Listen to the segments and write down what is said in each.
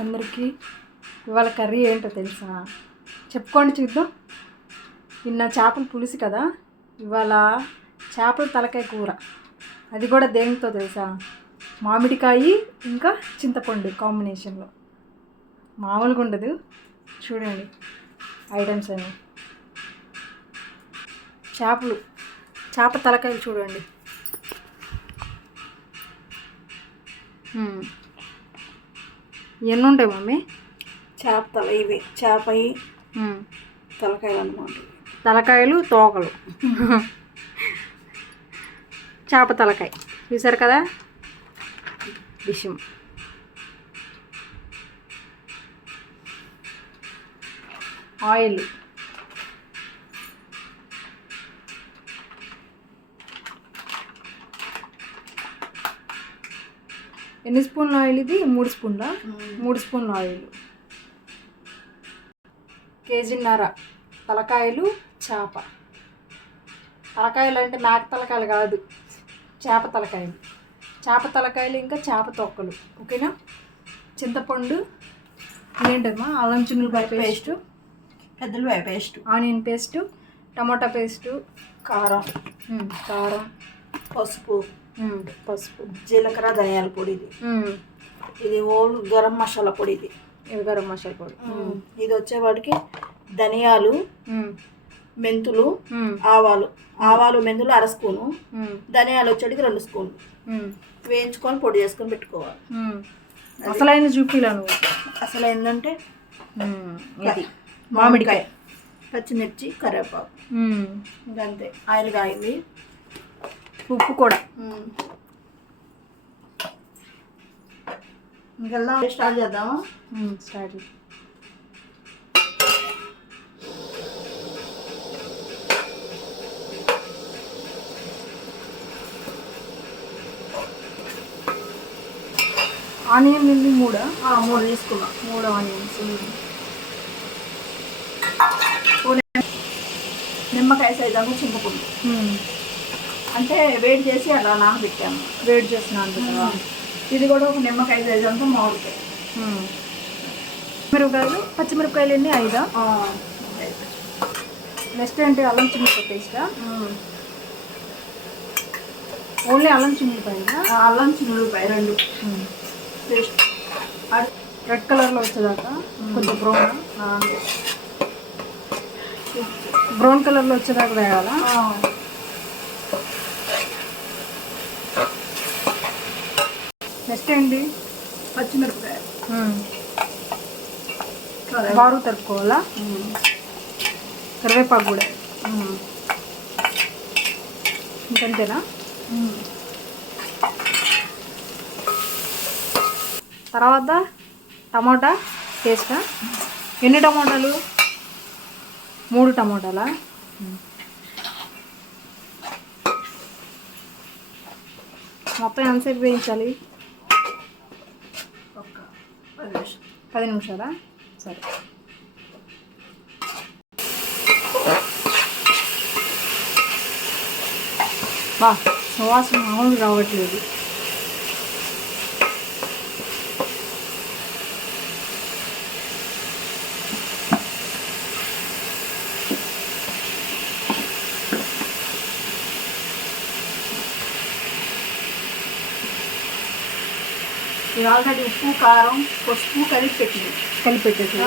అందరికీ ఇవాళ కర్రీ ఏంటో తెలుసా? చెప్పుకోండి చూద్దాం. నిన్న చేపల పులుసు కదా ఇవాళ చేపల తలకాయ కూర. అది కూడా దేనితో తెలుసా? మామిడికాయ ఇంకా చింతపండు కాంబినేషన్లో. మామూలుగా ఉండదు. చూడండి ఐటమ్స్ అన్నీ. చేపలు చేప తలకాయలు చూడండి. ఎన్ని ఉంటాయి మమ్మీ? చేప తల ఇవి. చేప మ్మ్. తలకాయలు అనమాట తలకాయలు తోకలు. చేప తలకాయ. చూసారు కదా? విషయం ఆయిల్. ఎన్ని స్పూన్ల ఆయిల్ ఇది? మూడు స్పూన్ల? మూడు స్పూన్ల ఆయిల్. కేజీన్నర తలకాయలు చేప. తలకాయలు అంటే మేక తలకాయలు కాదు చేప తలకాయలు. చేప తలకాయలు ఇంకా చేప తొక్కలు ఓకేనా? చింతపండు ఏంటమ్మా అల్లం చిన్నులపాయ పేస్టు. పెద్దలు పేస్ట్. ఆనియన్ పేస్టు టమాటా పేస్టు కారం. కారం. పసుపు. పసుపు. జీలకర్ర ధనియాల పొడి ఇది. ఇది ఓల్ గరం మసాలా పొడి ఇది. గరం మసాలా పొడి. ఇది వచ్చేవాడికి ధనియాలు మెంతులు ఆవాలు. ఆవాలు మెంతులు అర స్పూను. ధనియాలు వచ్చేటికి రెండు స్పూన్లు. వేయించుకొని పొడి చేసుకొని పెట్టుకోవాలి. అసలైన చూపిలా నువ్వు? అసలు ఏంటంటే ఇది. మామిడికాయ. పచ్చిమిర్చి కరివేపాకు. ఇంకంతే. ఆయిల్ కాయింది ఉప్పు కూడా. Start start. ఆనియన్ ఎన్ని మూడా? మూడు తీసుకున్నాం. మూడు ఆనియన్స్ నిమ్మకాయ సైజు చింతపండు. అంటే వేడి చేసి అలా నానబెట్టాము. వేడి చేస్తున్నాను కదా ఇది కూడా ఒక నిమ్మకాయ సైజు అంతా మామిడికాయ మిరపకాయలు పచ్చిమిరపకాయలు ఎన్ని? ఐదా? నెక్స్ట్ ఏంటి? అల్లం చిన్నపాయ పేస్టా. ఓన్లీ అల్లం ఆ, అల్లం చిన్నులపాయ రెండు. పేస్ట్. రెడ్ కలర్లో వచ్చేదాకా? కొంచెం బ్రౌన్? బ్రౌన్ కలర్లో వచ్చేదాకా వేయాలా? నెక్స్ట్ ఏంటి పచ్చిమిరపకాయ. బారు తరుపుకోవాలా? ఉమ్. కరివేపాకు కూడా. ఇంకంతేనా. తర్వాత టమాటా పేస్టా? ఎన్ని టమాటాలు? మూడు టమాటాలా? మొత్తం ఎంతసేపు వేయించాలి? పది పది నిమిషాలా? సరే. బా సువాసన మామూలు రావట్లేదు. ఇది ఆల్రెడీ ఉప్పు కారం పసుపు కలిపి పెట్టింది. కలిపి పెట్టేసి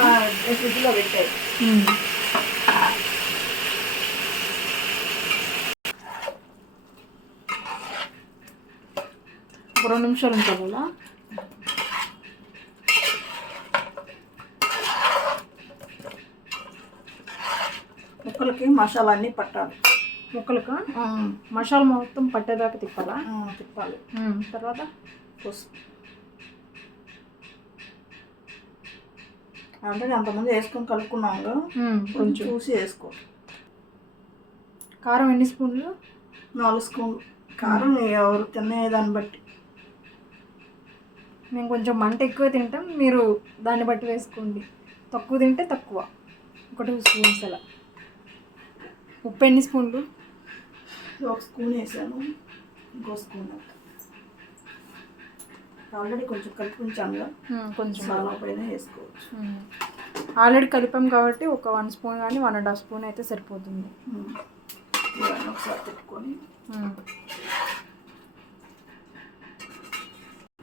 ఫ్రిడ్జ్లో పెట్టాయి. ఒక రెండు నిమిషాలు ఉంచాలా ముక్కలకి మసాలా అన్నీ పట్టాలి. ముక్కలుగా మసాలా మొత్తం పట్టేదాకా తిప్పాలా? తిప్పాలి. తర్వాత పసుపు. ఆల్రెడీ అంతమంది వేసుకొని కలుపుకున్నాము కొంచెం కొంచెం చూసి వేసుకో. కారం ఎన్ని స్పూన్లు? నాలుగు స్పూన్లు. కారం ఎవరు తినే దాన్ని బట్టి. మేము కొంచెం మంట ఎక్కువ తింటాం మీరు దాన్ని బట్టి వేసుకోండి. తక్కువ తింటే తక్కువ. ఒక టూ స్పూన్స్ అలా. ఉప్పు ఎన్ని స్పూన్లు? ఒక స్పూన్ వేసాను. ఇంకో స్పూన్ ఆల్రెడీ కొంచెం కలిపి ఉంచానుగా ఉమ్, కొంచెం. చాలా పైన వేసుకోవచ్చు. ఆల్రెడీ కలిపాం కాబట్టి ఒక వన్ స్పూన్ కానీ వన్ అండ్ హాఫ్ స్పూన్ అయితే సరిపోతుంది. ఒకసారి తిప్పుకొని.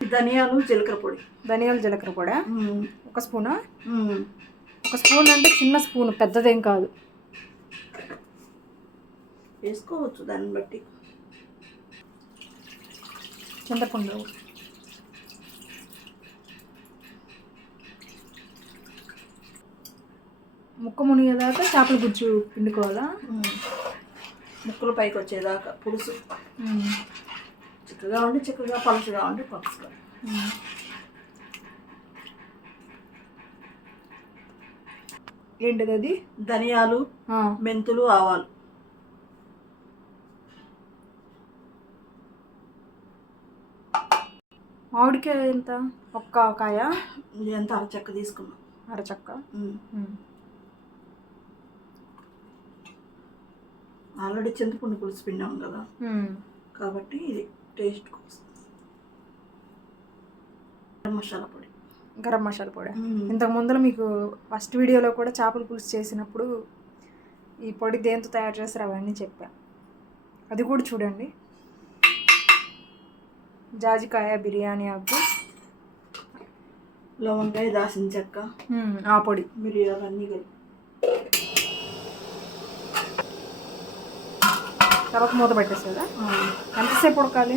ధనియాలు జీలకర్ర పొడి. ధనియాల జీలకర్ర ఉమ్. ఒక స్పూనా. ఒక స్పూన్ అంటే చిన్న స్పూన్ పెద్దదేం కాదు. వేసుకోవచ్చు దాన్ని బట్టి. చింతపండు. ముక్క మునిగేదాకా చేపల గుజ్జు పిండుకోవాలా. ముక్కలు పైకి వచ్చేదాకా పులుసు. చిక్కగా ఉండి చిక్కగా పలుచగా ఉండి పలుచుగా. ఉమ్. ఏంటిది అది ధనియాలు మెంతులు ఆవాలు. మామిడికాయ ఎంత? ఒక్క కాయ ఎంత అరచెక్క తీసుకున్నాం. అరచక్క? ఆల్రెడీ చింతపండు పులుసు పిండాం కదా. కాబట్టి ఇది టేస్ట్ కోసం. గరం మసాలా పొడి. గరం మసాలా పొడి. ఇంతకు ముందర మీకు ఫస్ట్ వీడియోలో కూడా చేపల పులుసు చేసినప్పుడు ఈ పొడి దేంతో తయారు చేస్తారు అవన్నీ చెప్పా. అది కూడా చూడండి. జాజికాయ బిర్యానీ ఆకు లవంగాయ దాసిన చెక్క. ఆ పొడి. మిరియాలు అన్నీ కలిపి. తర్వాత మూత పెట్టేస్తుందా ఆ, ఎంతసేపు ఉడకాలి?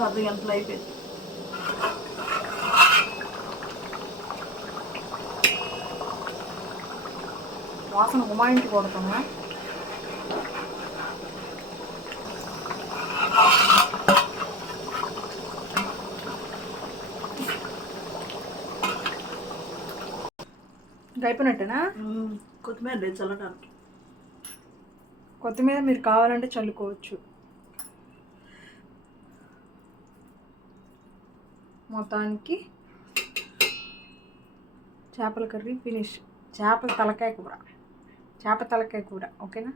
అర్ధ గంటలు అయిపోయింది వాసన ఉమాయింటి కొడుతున్నా అయిపోయినట్టేనా కొత్తిమీర లేదు చల్లటానికి కొత్తిమీర మీరు కావాలంటే చల్లుకోవచ్చు. మొత్తానికి చేపల కర్రీ ఫినిష్. చేపల తలకాయ కూర. చేప తలకాయ కూర ఓకేనా?